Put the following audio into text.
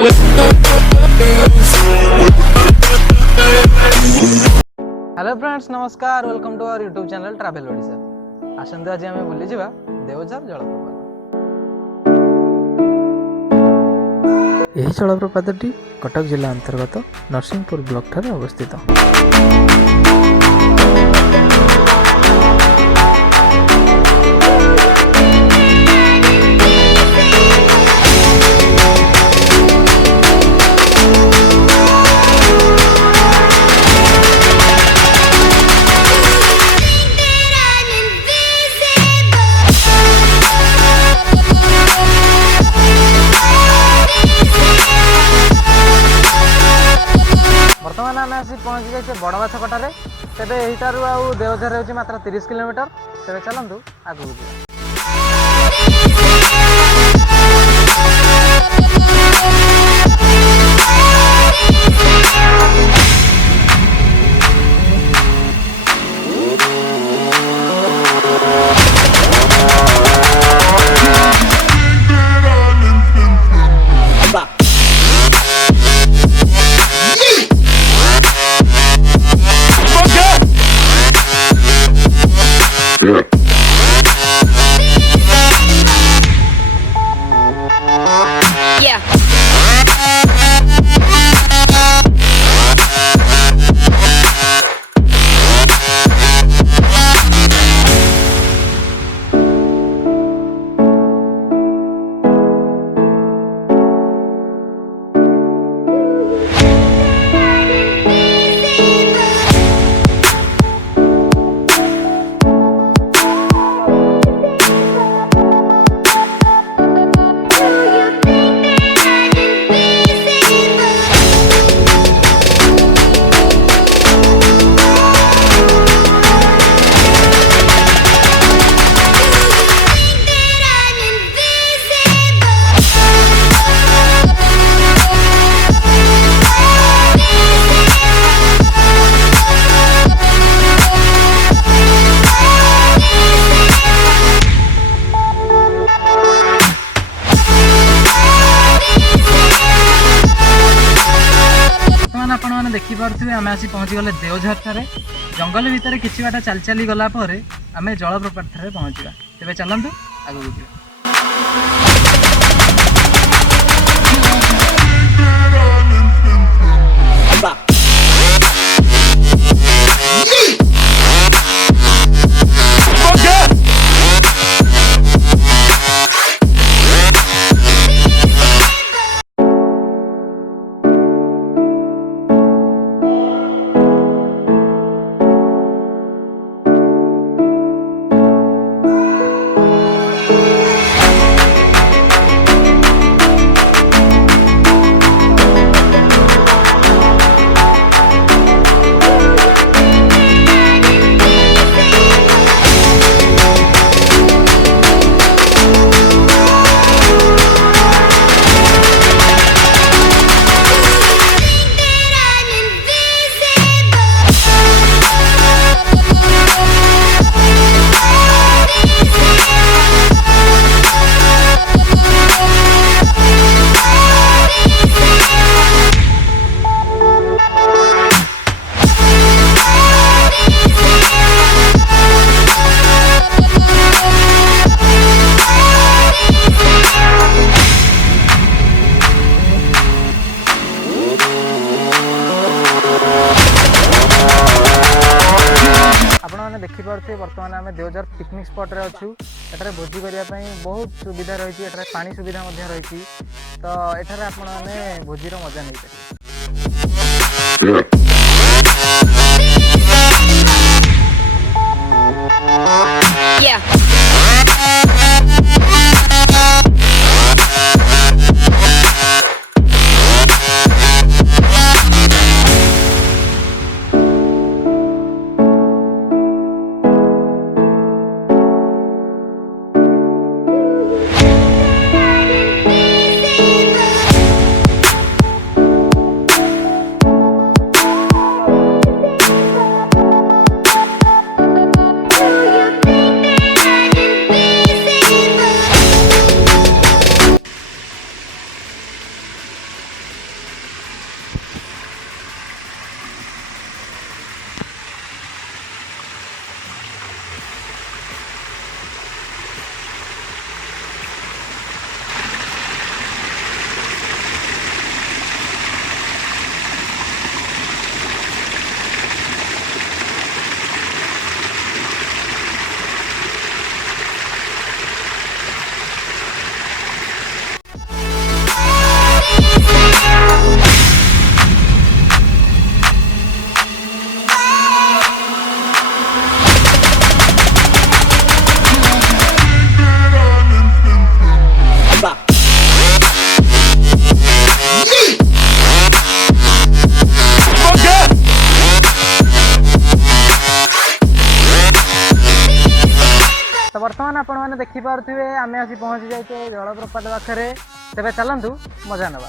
Hello friends नमस्कार welcome to our YouTube channel travel Odisha. आसंतु आज आम बुली जावा देवझर जलप्रपात। यही जलप्रपातटी कटक जिला अंतर्गत नरसिंहपुर ब्लॉक ठारे अवस्थित। बर्तमान आम आसी पहुँची जाइए बड़वा छकटारे। तेरे यहीठार आउ देवझर होची मात्र 30 किलोमीटर। तेरे चलतु आगू जा। देखिपे आम आसी पहुँची गले देवझर ठारे। जंगल भितर किछि बाट चल चली गला पर आम जलप्रपात ठारे पहुँचा। तेरे चलतु आगू जा। देखिपे बर्तमान आम देवझर पिकनिक स्पॉट रे अच्छू। एठारे भोजी करने बहुत सुविधा रही। एठारे पानी सुविधा रही। तो एठारे आपण मैंने भोजीर मजा नहीं ବର୍ତ୍ତମାନ आपने देखिपे आम आसी पहुँची जाइए जलप्रपात पाखे तेज चलतु मजा नवा।